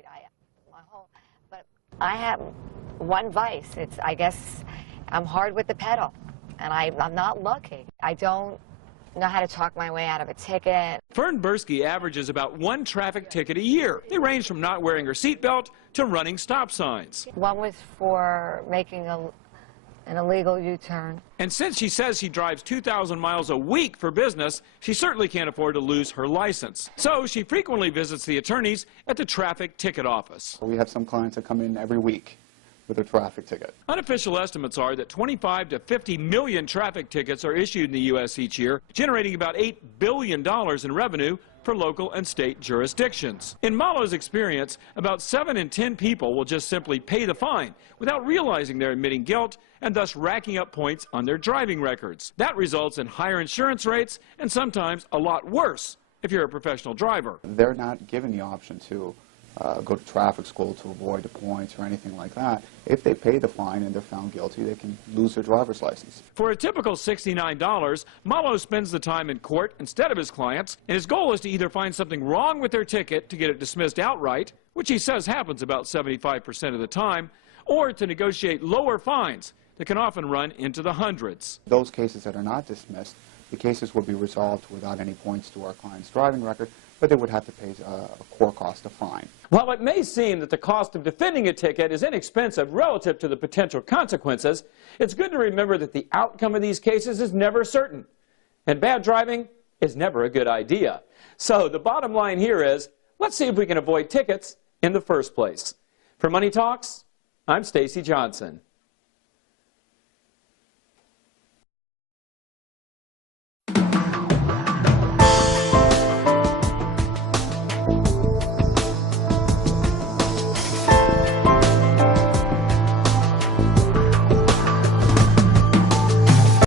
street. But I have one vice. I guess I'm hard with the pedal, and I'm not lucky. I don't know how to talk my way out of a ticket. Fern Bursky averages about one traffic ticket a year. They range from not wearing her seatbelt to running stop signs. One was for making an illegal U-turn. And since she says she drives 2,000 miles a week for business, she certainly can't afford to lose her license. So she frequently visits the attorneys at the traffic ticket office. We have some clients that come in every week with a traffic ticket. Unofficial estimates are that 25 to 50 million traffic tickets are issued in the U.S. each year, generating about $8 billion in revenue for local and state jurisdictions. In Malo's experience, about 7 in 10 people will just simply pay the fine without realizing they're admitting guilt and thus racking up points on their driving records. That results in higher insurance rates and sometimes a lot worse if you're a professional driver. They're not given the option to go to traffic school to avoid the points or anything like that. If they pay the fine and they're found guilty, they can lose their driver's license. For a typical $69, Malo spends the time in court instead of his clients, and his goal is to either find something wrong with their ticket to get it dismissed outright, which he says happens about 75% of the time, or to negotiate lower fines that can often run into the hundreds. Those cases that are not dismissed, the cases will be resolved without any points to our client's driving record, but they would have to pay a core cost of fine. While it may seem that the cost of defending a ticket is inexpensive relative to the potential consequences, it's good to remember that the outcome of these cases is never certain, and bad driving is never a good idea. So the bottom line here is, let's see if we can avoid tickets in the first place. For Money Talks, I'm Stacy Johnson.